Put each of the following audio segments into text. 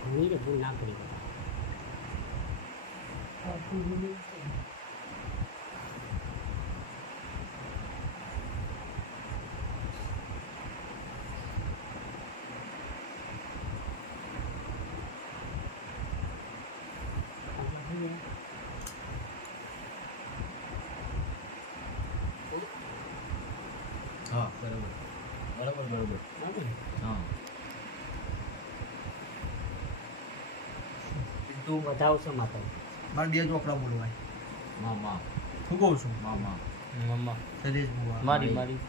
ઘણી રે ભૂલ ના કરી હા બરાબર બરાબર બરાબર હા તું બતાવશે માતા મારે બે ચોપડા બોલવાય મામા શું કહું છું મામા મમ્મા શૈલેષ બુઆ મારી મારી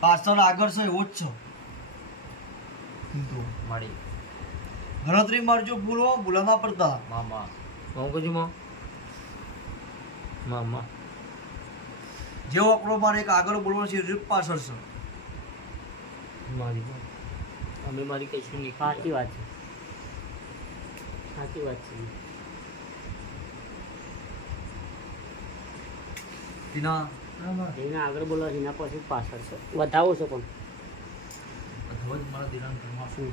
પાછળ આગળ છે એવો જ છે તો માડી ગણતરી મારજો ભૂલો ભૂલા ના પડતા મામા હું કહું છું મમ્મા જેવો આંકડો મારે એક આગળ બોલવાનો છે એ પાછળ છે મારી અમે મારી કહીશું નહીં સાચી વાત છે સાચી વાત છે ટીના એના આગળ બોલવા એના પછી પાછળ છે વધાવો છો પણ અથવા જ મારા દિલાન ઘરમાં શું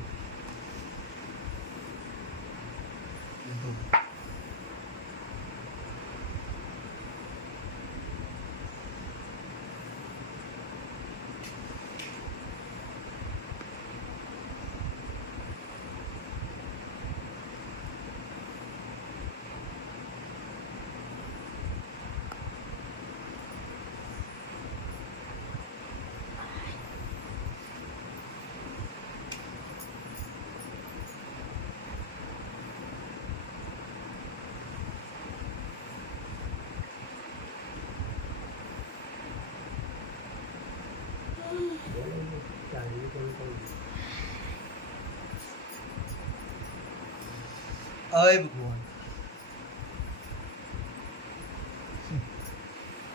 અય ભગવાન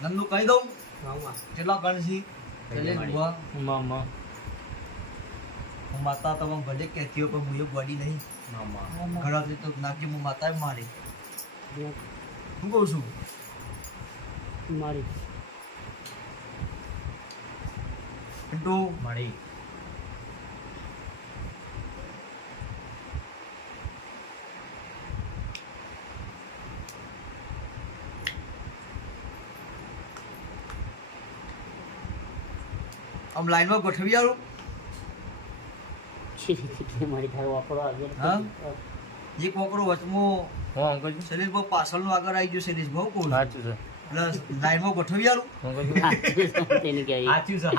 નંદુ કહી દઉં કેટલા ગણ છે શૈલેષ બુઆ મમ્મા હું માતા તમે ભલે કહેતી હોય પણ હું એ ગોડી નહીં મામા ઘણાથી તો નાખી હું માતા મારી શું કહું છું મારી પિન્ટુ માડી આમ લાઈનમાં ગોઠવી આવું મારી તારો વાપરો આગળ હા? એક વકરો વચમાં હું અંકલ છું શૈલેષ ભાઈ પાછળનો આગળ આવી ગયો શૈલેષ ભાઈ કહું છું સાચું છે એટલે લાઈનમાં ગોઠવી આવું હું કહું છું સાચું છે તેને કહેવાય સાચું છે